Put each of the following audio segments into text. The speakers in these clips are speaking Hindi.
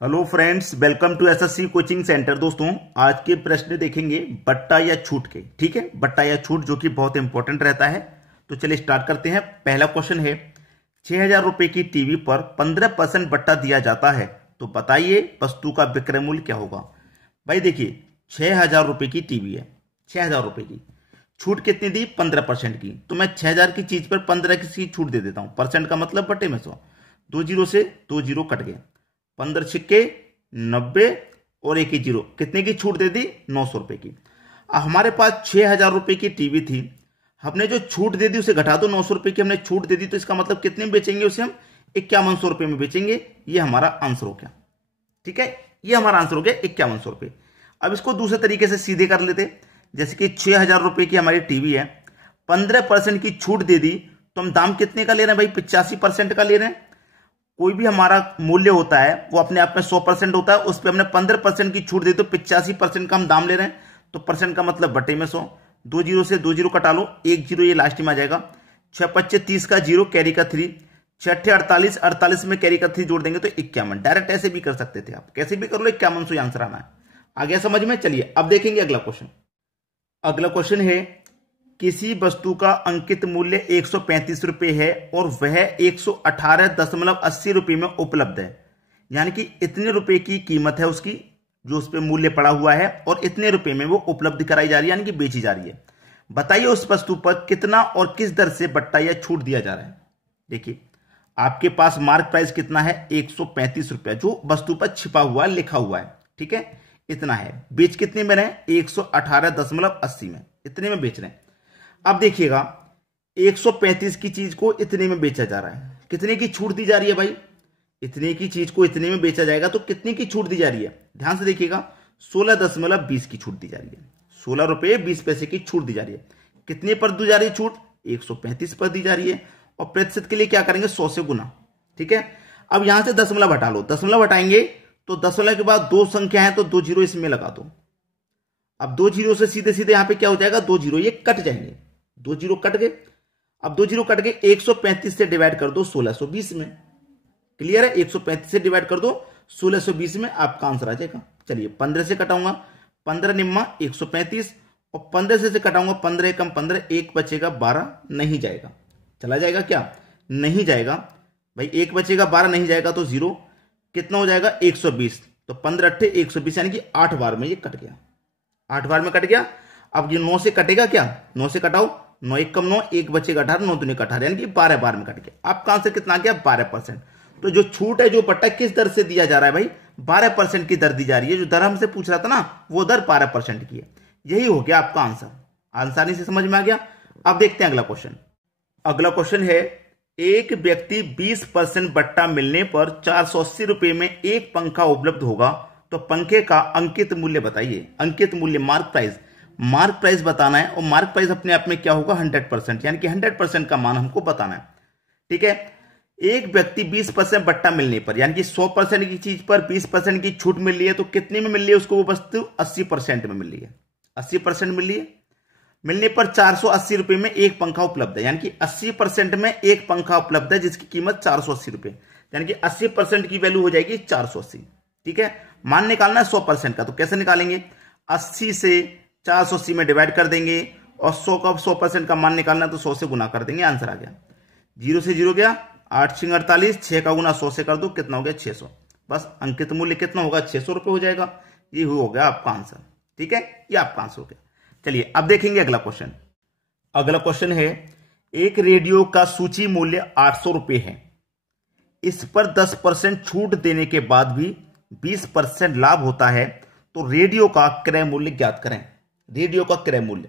Hello friends, welcome to SSC coaching centre. दोस्तों, आज के प्रश्न देखेंगे बट्टा या छूट के। ठीक है, बट्टा या छूट जो कि बहुत इंपॉर्टेंट रहता है। तो चलिए स्टार्ट करते हैं। पहला क्वेश्चन है, 6,000 रुपए की टीवी पर 15% बट्टा दिया जाता है, तो बताइए वस्तु का विक्रय मूल्य क्या होगा। भाई देखिए, 6,000 रुपए की टीवी है, 6,000 रुपए की छूट कितनी दी? 15% की। तो मैं 6,000 की चीज पर 15 की छूट दे देता हूं। परसेंट का मतलब बटे में 100, 2 जीरो से 2 जीरो कट गए, 15 छिक्के 90 और 1 ही जीरो। कितने की छूट दे दी? 900 रुपए की। अब हमारे पास 6,000 रुपए की टीवी थी, हमने जो छूट दे दी उसे घटा दो। 900 रुपए की हमने छूट दे दी, तो इसका मतलब कितने में बेचेंगे उसे? हम 5100 रुपए में बेचेंगे। ये हमारा आंसर हो गया। ठीक है, ये हमारा आंसर हो गया 5100 रुपए। अब इसको दूसरे तरीके से सीधे कर लेते। जैसे कि 6,000 रुपए की हमारी टीवी है, 15% की छूट दे दी, तो हम दाम कितने का ले रहे हैं भाई? 85% का ले रहे हैं। कोई भी हमारा मूल्य होता है वो अपने आप में 100% होता है, उस पर हमने 15% की छूट दी, तो 85% का हम दाम ले रहे हैं। तो परसेंट का मतलब बटे में 100, 2 जीरो से 2 जीरो कटा लो, 1 जीरो ये लास्ट में आ जाएगा। 6 पच्चे 30 का जीरो, कैरी का 3, 6 48, 48 में कैरी का 3 जोड़ देंगे तो 51। डायरेक्ट ऐसे भी कर सकते थे आप, कैसे भी कर लो, 5100 आंसर आना है। आ गया समझ में? चलिए अब देखेंगे अगला क्वेश्चन। अगला क्वेश्चन है, किसी वस्तु का अंकित मूल्य 135 रुपए है और वह 118.80 रुपए में उपलब्ध है। यानी कि इतने रुपए की कीमत है उसकी, जो उस पर मूल्य पड़ा हुआ है, और इतने रुपए में वो उपलब्ध कराई जा रही है, यानी कि बेची जा रही है। बताइए उस वस्तु पर कितना और किस दर से बट्टा या छूट दिया जा रहा है। देखिए, आपके पास मार्क प्राइस कितना है? 135 रुपया, जो वस्तु पर छिपा हुआ लिखा हुआ है। ठीक है, इतना है। बेच कितने में रहे? 118.80 में, इतने में बेच रहे हैं। अब देखिएगा, 135 की चीज को इतने में बेचा जा रहा है, कितने की छूट दी जा रही है भाई? इतने की चीज को इतने में बेचा जाएगा तो कितने की छूट दी जा रही है? ध्यान से देखिएगा, 16.20 की छूट दी जा रही है। 16 रुपए 20 पैसे की छूट दी जा रही है। कितने पर दी जा रही है छूट? 135 पर दी जा रही है। और प्रतिशत के लिए क्या करेंगे? 100 से गुना। ठीक है, अब यहां से दशमलव हटा लो। दशमलव हटाएंगे तो दशमलव के बाद दो संख्या है, तो 2 जीरो इसमें लगा दो। अब 2 जीरो से सीधे सीधे यहां पे क्या हो जाएगा? 2 जीरो ये कट जाएंगे, 2 जीरो कट गए। अब 2 जीरो कट गए, 135 से डिवाइड कर दो 1620 में। क्लियर है? 135 से डिवाइड कर दो 1620 में, आपका आंसर आ जाएगा। चलिए 15 से कटाऊंगा, 15 निम्मा 135, और 15 से कटाऊंगा 15 कम 15, 1 बचेगा 12, नहीं जाएगा। चला जाएगा क्या? नहीं जाएगा भाई, 1 बचेगा 12 नहीं जाएगा, तो जीरो। कितना हो जाएगा? 120। तो 15 अट्ठे 120, यानी कि 8 बार में ये कट गया, 8 बार में कट गया। अब ये 9 से कटेगा क्या? 9 से कटाओ, 9 1 कम 9, 1 बचेगा 18, 9 दूनी 18, यानी कि 12 बार में कट गया। आपका आंसर कितना आ गया? 12%। तो जो छूट है, जो बट्टा किस दर से दिया जा रहा है भाई? 12% की दर दी जा रही है। जो दर हमसे पूछ रहा था ना, वो दर 12% की है। यही हो गया आपका आंसर। आसानी से समझ में आ गया। अब देखते हैं अगला क्वेश्चन। अगला क्वेश्चन है, एक व्यक्ति 20% बट्टा मिलने पर 480 रुपए में एक पंखा उपलब्ध होगा, तो पंखे का अंकित मूल्य बताइए। अंकित मूल्य, मार्क प्राइस, मार्क प्राइस बताना है। और मार्क प्राइस अपने आप में क्या होगा? 100%, यानी कि 100% का मान हमको बताना है। ठीक है, एक व्यक्ति 20% बट्टा मिलने पर, यानी कि 100% की चीज पर 20% की छूट मिल रही है, तो कितने में मिल रही है उसको? वो वस्तु 80% में मिल रही है, 80% मिल रही है। मिलने पर 480 रुपए में एक पंखा उपलब्ध है, यानी कि 80% में एक पंखा उपलब्ध है जिसकी कीमत 480 रुपए, यानी कि 80% की वैल्यू हो जाएगी 480। ठीक है, मान निकालना है 100% का, तो कैसे निकालेंगे? 80 से 480 में डिवाइड कर देंगे, और 100 का 100% का मान निकालना है तो 100 से गुना कर देंगे, आंसर आ गया। जीरो से जीरो गया, 8 6 48, 6 का गुना 100 से कर दो, कितना हो गया? 600। बस अंकित मूल्य कितना होगा? 600 रुपए हो जाएगा। ये हो गया आपका आंसर। ठीक है, ये आपका आंसर हो गया। चलिए अब देखेंगे अगला क्वेश्चन। अगला क्वेश्चन है, एक रेडियो का सूची मूल्य 800 रुपए है, इस पर 10% छूट देने के बाद भी 20% लाभ होता है, तो रेडियो का क्रय मूल्य ज्ञात करें। रेडियो का क्रय मूल्य।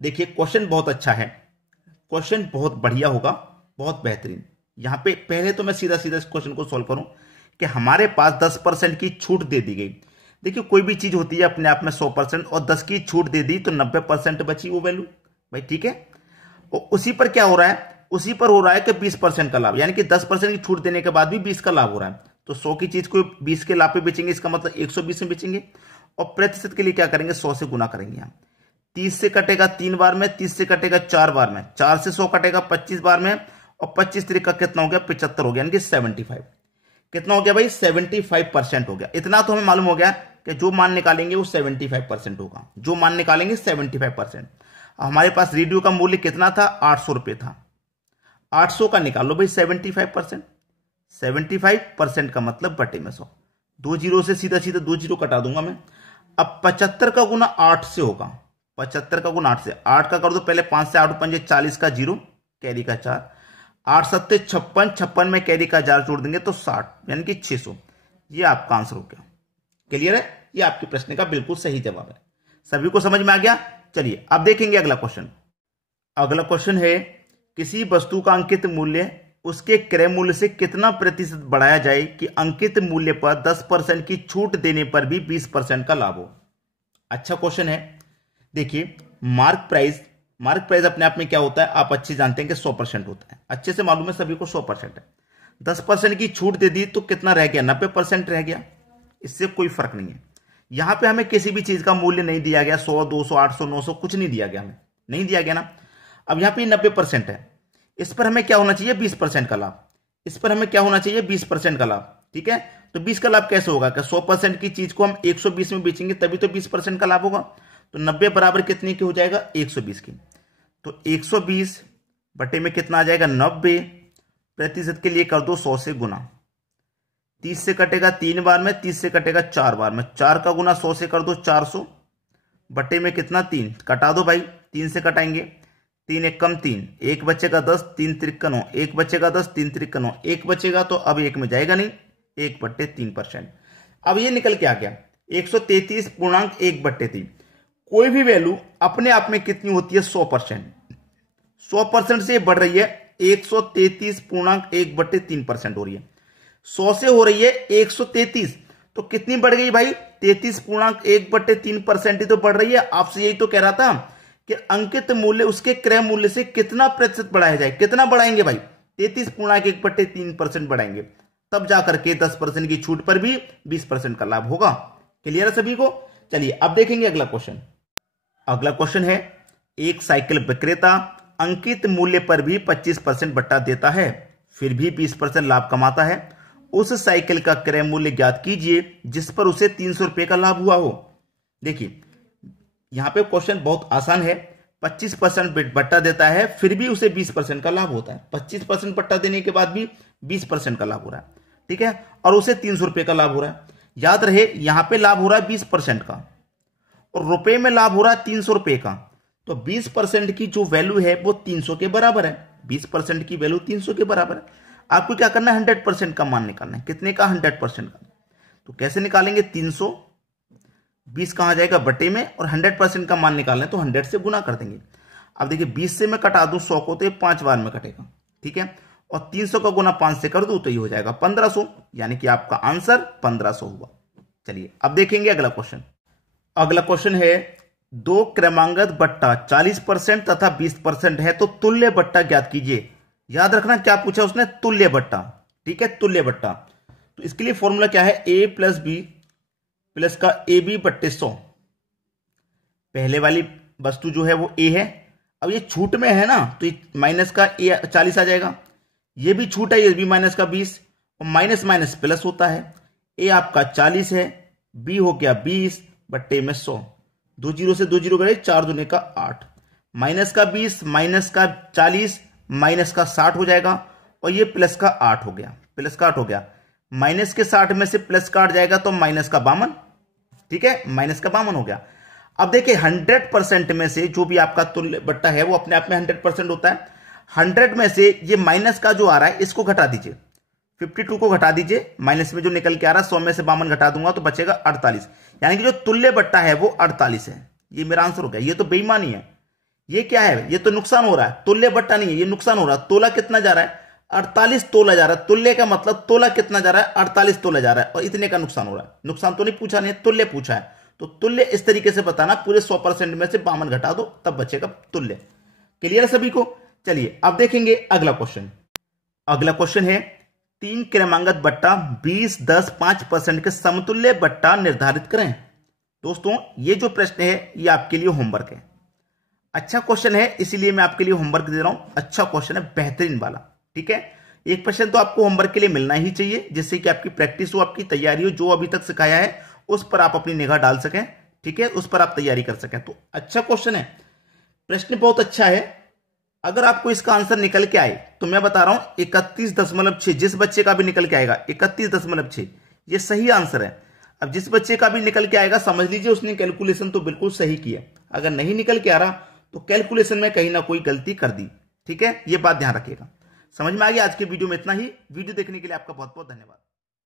देखिए, क्वेश्चन बहुत अच्छा है, क्वेश्चन बहुत बढ़िया होगा, बहुत बेहतरीन। यहां पे पहले तो मैं सीधा सीधा इस क्वेश्चन को सॉल्व करूं कि हमारे पास 10% की छूट दे दी गई। देखिए, कोई भी चीज होती है अपने आप में 100%, और 10 की छूट दे दी तो 90% बची वो वैल्यू भाई। ठीक है, और उसी पर क्या हो रहा है? उसी पर हो रहा है कि 20% का लाभ, यानी कि 10% की छूट देने के बाद भी 20 का लाभ हो रहा है। तो 100 की चीज को 20 के लाभ पे बेचेंगे, इसका मतलब 120 में बेचेंगे। और प्रतिशत के लिए क्या करेंगे? 100 से गुना करेंगे। यहां 30 से कटेगा 3 बार में, 30 से कटेगा 4 बार में, 4 से 100 कटेगा 25 बार में, और 25 तरीका कितना हो गया? 75 हो गया, यानी कि 75। कितना हो गया भाई 75% हो गया। इतना तो हमें मालूम हो गया कि जो मान निकालेंगे वो 75% होगा, जो मान निकालेंगे 75%। हमारे पास रेडियो का मूल्य कितना था, 800 रुपये था। 800 का निकाल लो भाई 75%। 75% का मतलब बटे में 100। 2 जीरो से सीधा सीधा 2 जीरो कटा दूंगा मैं। अब 75 का गुना 8 से होगा। 75 का गुना 8 से, 8 का कर दो पहले, 5 से 8 पंजे 40 का 0, कैरी का 4, 8 सत्ते 56, 56 में कैरी का 4 जोड़ देंगे तो 60, यानी कि 600। ये आपका आंसर हो गया। क्लियर है? ये आपके प्रश्न का बिल्कुल सही जवाब है। सभी को समझ में आ गया? चलिए अब देखेंगे अगला क्वेश्चन। अगला क्वेश्चन है, किसी वस्तु का अंकित मूल्य उसके क्रय मूल्य से कितना प्रतिशत बढ़ाया जाए कि अंकित मूल्य पर 10% की छूट देने पर भी 20% का लाभ हो। अच्छा क्वेश्चन है। देखिए मार्क प्राइस अपने आप में क्या होता है, आप अच्छे जानते हैं कि 100% होता है, अच्छे से मालूम है सभी को 100% है। 10% की छूट दे दी तो कितना रह गया, 90% रह गया। इससे कोई फर्क नहीं है। यहां पे हमें किसी भी चीज का मूल्य नहीं दिया गया, 100, 200, 800, 900 कुछ नहीं दिया गया, हमें नहीं दिया गया ना। अब यहां पे 90% है, इस पर हमें क्या होना चाहिए, 20% का लाभ। इस पर हमें क्या होना चाहिए, 20% का लाभ। ठीक है, तो 20 का लाभ कैसे होगा, कि 100% की चीज को हम 120 में बेचेंगे तभी तो 20% का लाभ होगा। तो 90 बराबर कितने की हो जाएगा, 120 की। तो 120 बटे में कितना आ जाएगा, 90 प्रतिशत के लिए कर दो 100 से गुना। 30 से कटेगा 3 बार में, 30 से कटेगा 4 बार में, 4 का गुना 100 से कर दो 400 बटे में कितना 3, कटा दो भाई, 3 से कटाएंगे, 3 एक कम 3, 1 बचेगा 10, 3 तिरका 9, 1 बचेगा 10, 3 तिरका 9, 1 बचेगा तो अब 1 में जाएगा नहीं, 1/3%। अब ये निकल के आ गया 133.1/3। कोई भी वैल्यू अपने आप में कितनी होती है, 100%। 100% से बढ़ रही है, 133.1/3% हो रही है। 100 से हो रही है 133, तो कितनी बढ़ गई भाई, 33.1/3% ही तो बढ़ रही है। आपसे यही तो कह रहा था कि अंकित मूल्य उसके क्रय मूल्य से कितना प्रतिशत बढ़ाया जाए। कितना बढ़ाएंगे भाई, 33.1/3% बढ़ाएंगे, तब जाकर के 10% की छूट पर भी 20% का लाभ होगा। क्लियर है सभी को? चलिए अब देखेंगे अगला क्वेश्चन। अगला क्वेश्चन है, एक साइकिल विक्रेता अंकित मूल्य पर भी 25% बट्टा देता है, फिर भी 20% लाभ कमाता है। उस साइकिल का क्रय मूल्य ज्ञात कीजिए जिस पर उसे 300 रुपए का लाभ हुआ हो। देखिए यहां पे क्वेश्चन बहुत आसान है। 25% बट्टा देता है, फिर भी उसे 20% का लाभ होता है। 25% बट्टा देने के बाद भी 20% का लाभ हो रहा है, ठीक है, और उसे 300 रुपए का लाभ हो रहा है। याद रहे यहां पे लाभ हो रहा है 20% का और रुपए में लाभ हो रहा है 300 रुपए का। तो 20% की जो वैल्यू है वो 300 के बराबर है। 20% की वैल्यू 300 के बराबर है। आपको क्या करना है, 100% का मान निकालना है। कितने का, 100% का। तो कैसे निकालेंगे, 300, 20 कहां जाएगा, बटे में, और 100% का मान निकालना है तो 100 से गुना कर देंगे। अब देखिए 20 से मैं कटा दूं 100 को तो ये 5 बार में कटेगा, ठीक है, और 300 का गुना 5 से कर दूं तो ये हो जाएगा 1500, यानी कि आपका आंसर 1500 हुआ। चलिए अब देखेंगे अगला क्वेश्चन। अगला क्वेश्चन है, दो क्रमांगत बट्टा 40% तथा 20% है तो तुल्य बट्टा ज्ञात कीजिए। याद रखना क्या पूछा उसने, तुल्य बट्टा, ठीक है, तुल्य बट्टा। तो इसके लिए फॉर्मूला क्या है, a प्लस बी प्लस का AB बट्टे 100। पहले वाली वस्तु जो है वो A है, अब ये छूट में है ना तो माइनस का A 40 आ जाएगा, ये भी छूट है, ये भी माइनस का 20, और माइनस माइनस प्लस होता है। A आपका 40 है, B हो गया 20 बट्टे में 100। 2 जीरो से 2 जीरो गए, 4 दूने का 8, माइनस का 20 माइनस का 40 माइनस का 60 हो जाएगा, और ये प्लस का 8 हो गया, प्लस का 8 हो गया। माइनस के 60 में से प्लस का 8 जाएगा तो माइनस का 52, ठीक है, माइनस का 52 हो गया। अब देखिए 100% में से जो भी आपका तुल्य बट्टा है वो अपने आप में 100% होता है। 100 में से ये माइनस का जो आ रहा है इसको घटा दीजिए, 52 को घटा दीजिए, माइनस में जो निकल के आ रहा है 100 में से 52 घटा दूंगा तो बचेगा 48, यानी कि जो तुल्य बट्टा है वो 48 है। ये मेरा आंसर हो गया। ये तो बेईमानी है, ये क्या है, ये तो नुकसान हो रहा है, तुल्य बट्टा नहीं है, ये नुकसान हो रहा है। तोला कितना जा रहा है, 48 तोला जा रहा है। तुल्य का मतलब तोला कितना जा रहा है, 48 तोला जा रहा है, और इतने का नुकसान हो रहा है। नुकसान तो नहीं पूछा, नहीं तुल्य पूछा है, तो तुल्य इस तरीके से बताना, पूरे 100% में से 52 घटा दो तब बचेगा तुल्य। क्लियर है सभी को? चलिए अब देखेंगे अगला क्वेश्चन। अगला क्वेश्चन है, 3 क्रमांगत बट्टा 20, 10, 5% के समतुल्य बट्टा निर्धारित करें। दोस्तों ये जो प्रश्न है ये आपके लिए होमवर्क है। अच्छा क्वेश्चन है, इसीलिए मैं आपके लिए होमवर्क दे रहा हूं। अच्छा क्वेश्चन है, बेहतरीन वाला, ठीक है। एक क्वेश्चन तो आपको होमवर्क के लिए मिलना ही चाहिए, जिससे कि आपकी प्रैक्टिस हो, आपकी तैयारी हो, जो अभी तक सिखाया है उस पर आप अपनी निगाह डाल सकें, ठीक है, उस पर आप तैयारी कर सकें। तो अच्छा क्वेश्चन है, प्रश्न बहुत अच्छा है। अगर आपको इसका आंसर निकल के आए तो मैं बता रहा हूं 31.6, जिस बच्चे का भी निकल के आएगा 31.6 ये सही आंसर है। अब जिस बच्चे का भी निकल के आएगा समझ लीजिए उसने कैलकुलेशन तो बिल्कुल सही किया। अगर नहीं निकल के आ रहा तो कैलकुलेशन में कहीं ना कोई गलती कर दी, ठीक है, ये बात ध्यान रखिएगा। समझ में आ गया? आज के वीडियो में इतना ही। वीडियो देखने के लिए आपका बहुत बहुत धन्यवाद।